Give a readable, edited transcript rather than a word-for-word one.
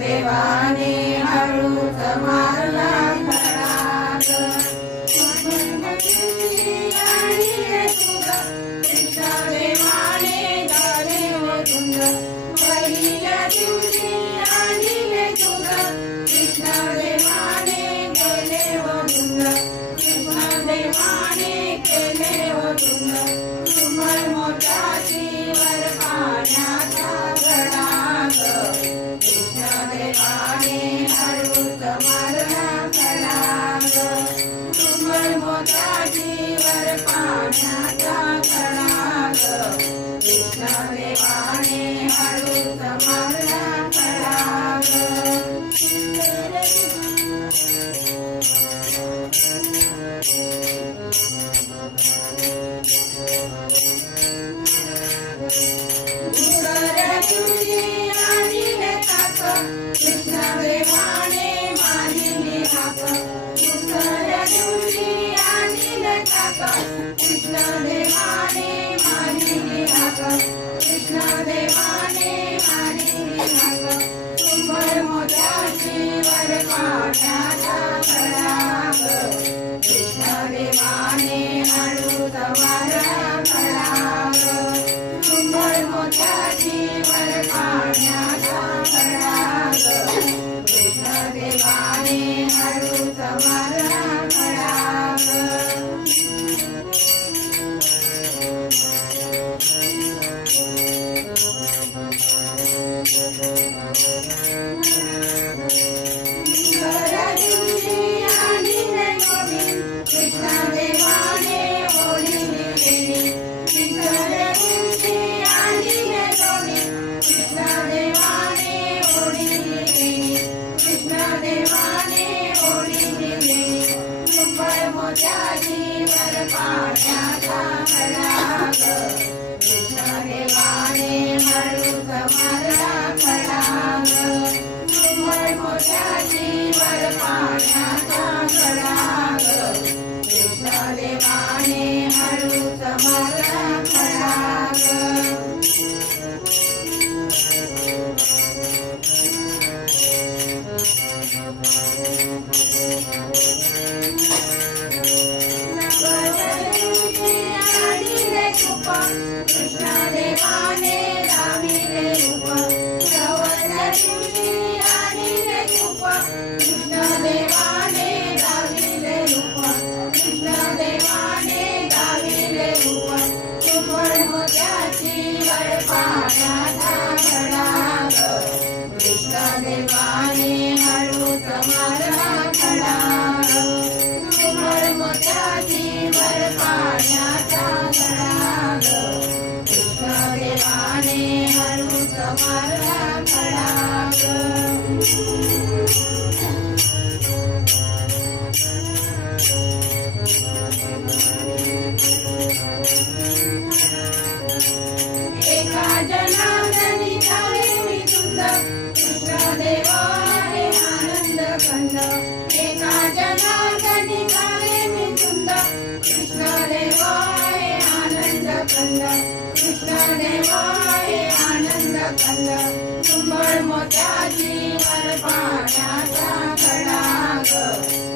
देवाने हळूच मारला खडाग कृष्ण देवाने झाले वधुंद पहिल्या दिवशी आणले तुग कृष्ण देवाने केले वधुंद कृष्ण देवाने केले वधुंद सुमर मोठ्याची वर पाण्याचा खडाग देवाने हळूच मारला खडाग सुमर मोठ्याची वर पाण्याचा खडाग कृष्ण देवाने हळूच मारला खडाग कृष्ण देवाने मारिले हाक दुसऱ्या दिवशी आणले ताक कृष्ण देवाने मारिले हाक कृष्ण देवाने मारिले हाक सुंबर मोठ्याची वर पाण्याचा खडाग कृष्ण देवाने हळूच मारला खडाग सुंबर मोठ्याची वर पाण्याचा खडाग कृष्ण देवाने हळूच मारला खडाग कृष्ण देवाने ओढीने गेली कृष्ण देवाने ओढीने गेली कृष्ण देवाने ओढीने गेली सुंबर मोठ्याची वर पाण्याचा खडाग कृष्ण देवाने हळूच मारला खडाग सुंबर मोठ्याची वर पाण्याचा खडाग कृष्ण देवाने हळूच मारला खडाग कृष्ण देवाने दाविले रूप नवऱ्या दिवशी आणले रूप कृष्ण देवाने दाविले रूप कृष्ण देवाने दाविले रूप सुमर मोठ्याची वर पाण्याचा खडाग कृष्ण देवाने हळूच मारला खडाग सुमर मोठ्याची वर पाण्याचा खडाग कृष्ण देवाने हळूच मारला खडाग एका जनार्दनी झाले मी तुझ कृष्ण देवाने आनंद कंद एका जनार्दनी झाले मी तुझ कृष्ण देवाने आनंद कंद कृष्ण देवाने आनंद कंद सुंबर मोठ्याची वर पाण्याचा खडाग